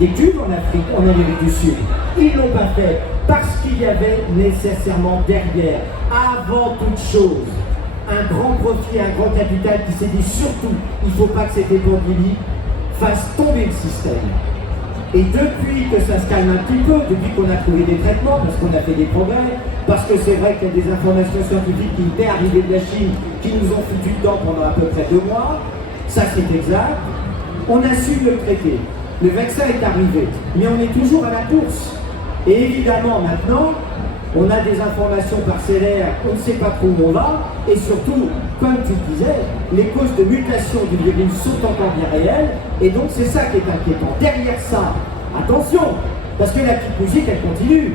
des cuves en Afrique, en Amérique du Sud. Ils ne l'ont pas fait parce qu'il y avait nécessairement derrière, avant toute chose, un grand profit, un grand capital qui s'est dit surtout, il ne faut pas que cette épidémie fasse tomber le système. Et depuis que ça se calme un petit peu, depuis qu'on a trouvé des traitements, parce qu'on a fait des progrès, parce que c'est vrai qu'il y a des informations scientifiques qui étaient arrivées de la Chine, qui nous ont foutu dedans pendant à peu près 2 mois, ça c'est exact, on a su le traiter. Le vaccin est arrivé, mais on est toujours à la course. Et évidemment maintenant, on a des informations parcellaires, on ne sait pas trop où on va, et surtout, comme tu disais, les causes de mutation du virus sont encore bien réelles, et donc c'est ça qui est inquiétant. Derrière ça, attention, parce que la petite musique, elle continue.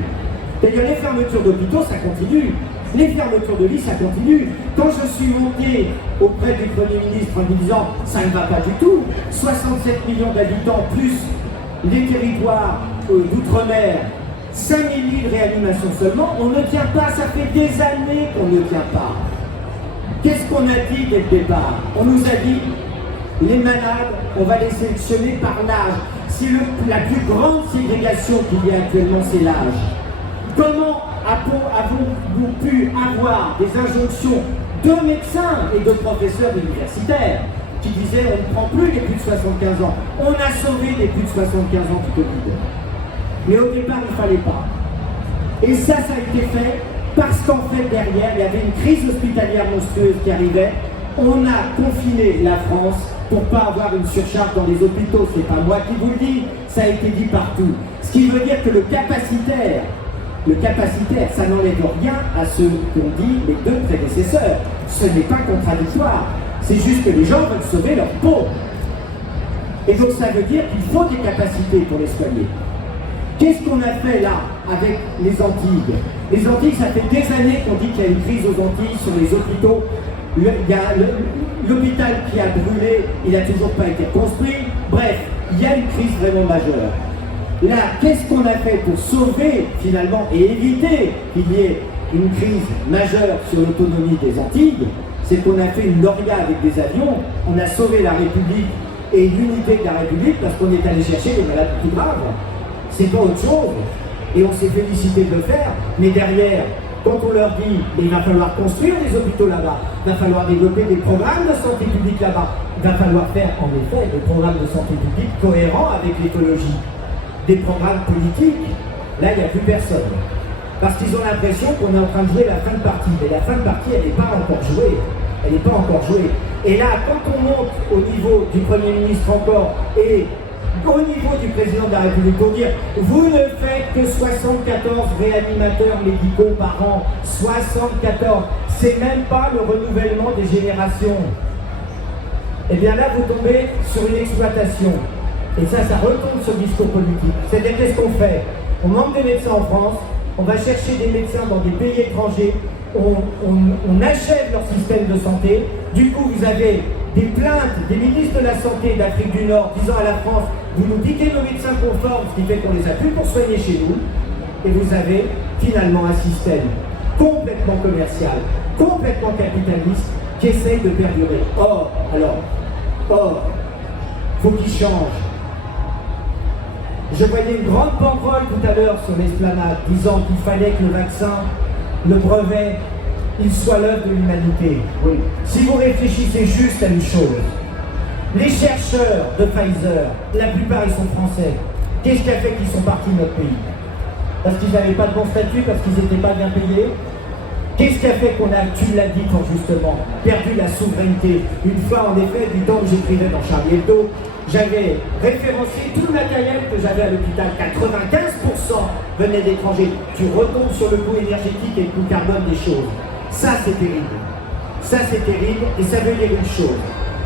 C'est-à-dire les fermetures d'hôpitaux, ça continue. Les fermetures de lits, ça continue. Quand je suis monté auprès du Premier ministre en lui disant « ça ne va pas du tout », 67 millions d'habitants plus les territoires d'outre-mer, 5 000 lits de réanimation seulement, on ne tient pas, ça fait des années qu'on ne tient pas. Qu'est-ce qu'on a dit dès le départ? On nous a dit, les malades, on va les sélectionner par l'âge. C'est la plus grande ségrégation qu'il y a actuellement, c'est l'âge. Comment avons-nous pu avoir des injonctions de médecins et de professeurs universitaires qui disaient on ne prend plus les plus de 75 ans. On a sauvé les plus de 75 ans du Covid. Mais au départ, il ne fallait pas. Et ça a été fait parce qu'en fait, derrière, il y avait une crise hospitalière monstrueuse qui arrivait. On a confiné la France pour ne pas avoir une surcharge dans les hôpitaux. C'est pas moi qui vous le dis, ça a été dit partout. Ce qui veut dire que le capacitaire, ça n'enlève rien à ce qu'ont dit les 2 prédécesseurs. Ce n'est pas contradictoire. C'est juste que les gens veulent sauver leur peau. Et donc ça veut dire qu'il faut des capacités pour les soigner. Qu'est-ce qu'on a fait là avec les Antilles? Les Antilles, ça fait des années qu'on dit qu'il y a une crise aux Antilles sur les hôpitaux. L'hôpital qui a brûlé, il n'a toujours pas été construit. Bref, il y a une crise vraiment majeure. Là, qu'est-ce qu'on a fait pour sauver finalement et éviter qu'il y ait une crise majeure sur l'autonomie des Antilles? C'est qu'on a fait une lauréat avec des avions, on a sauvé la République et l'unité de la République parce qu'on est allé chercher les malades plus graves. C'est pas autre chose. Et on s'est félicité de le faire, mais derrière, quand on leur dit il va falloir construire des hôpitaux là-bas, il va falloir développer des programmes de santé publique là-bas, il va falloir faire en effet des programmes de santé publique cohérents avec l'écologie, des programmes politiques, là il n'y a plus personne. Parce qu'ils ont l'impression qu'on est en train de jouer la fin de partie, mais la fin de partie elle n'est pas encore jouée. Elle n'est pas encore jouée. Et là, quand on monte au niveau du Premier ministre encore et au niveau du président de la République pour dire vous ne faites que 74 réanimateurs médicaux par an, 74, c'est même pas le renouvellement des générations. Et bien là vous tombez sur une exploitation. Et ça retombe sur le discours politique. C'est-à-dire qu'est-ce qu'on fait? On manque de médecins en France, on va chercher des médecins dans des pays étrangers, on achève leur système de santé. Du coup vous avez des plaintes des ministres de la Santé d'Afrique du Nord disant à la France vous nous piquez nos médecins conformes, ce qui fait qu'on les a plus pour soigner chez nous. Et vous avez finalement un système complètement commercial, complètement capitaliste qui essaye de perdurer. Or, faut qu'il change. Je voyais une grande banderole tout à l'heure sur l'esplanade disant qu'il fallait que le vaccin, le brevet, il soit l'œuvre de l'humanité. Oui. Si vous réfléchissez juste à une chose, les chercheurs de Pfizer, la plupart ils sont français. Qu'est-ce qui a fait qu'ils sont partis de notre pays? Parce qu'ils n'avaient pas de bon statut, parce qu'ils n'étaient pas bien payés? Qu'est-ce qui a fait qu'on a, tu l'as dit quand justement, perdu la souveraineté? Une fois en effet, du temps que j'écrivais dans Charlie Hebdo, j'avais référencé tout le matériel que j'avais à l'hôpital. 95% venait d'étrangers. Tu retombes sur le coût énergétique et le coût carbone des choses. Ça c'est terrible. Ça c'est terrible et ça veut dire une chose.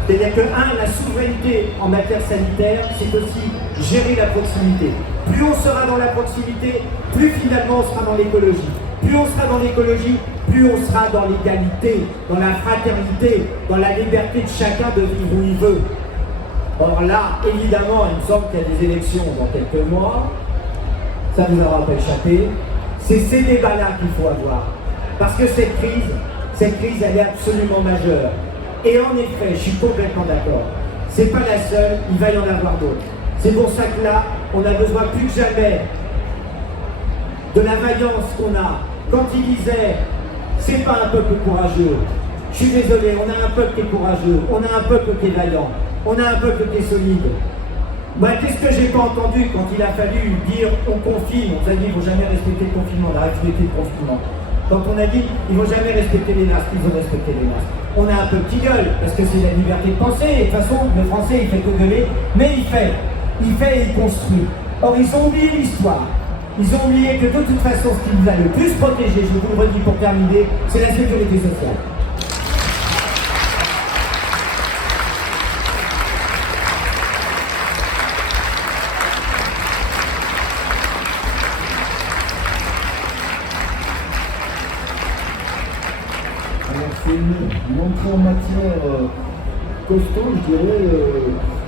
C'est-à-dire que, la souveraineté en matière sanitaire, c'est aussi gérer la proximité. Plus on sera dans la proximité, plus finalement on sera dans l'écologie. Plus on sera dans l'écologie, plus on sera dans l'égalité, dans la fraternité, dans la liberté de chacun de vivre où il veut. Or là, évidemment, il me semble qu'il y a des élections dans quelques mois, ça ne nous aura pas échappé. C'est ces débats-là qu'il faut avoir. Parce que cette crise, elle est absolument majeure. Et en effet, je suis complètement d'accord. C'est pas la seule, il va y en avoir d'autres. C'est pour ça que là, on a besoin plus que jamais de la vaillance qu'on a. Quand il disait, c'est pas un peuple courageux, je suis désolé, on a un peuple qui est courageux, on a un peuple qui est vaillant, on a un peuple qui est solide. Moi, qu'est-ce que j'ai pas entendu quand il a fallu dire on confine, on a dit il ne faut jamais respecter le confinement, on a respecté le confinement. Quand on a dit il ne faut jamais respecter les masques, ils ont respecté les masques. On a un peu petit gueule, parce que c'est la liberté de penser, et de toute façon, le français il fait que gueuler, mais il fait et il construit. Or, ils ont oublié l'histoire. Ils ont oublié que de toute façon, ce qui nous a le plus protégé, je vous le redis pour terminer, c'est la sécurité sociale. Alors c'est une entrée en matière costaud, je dirais.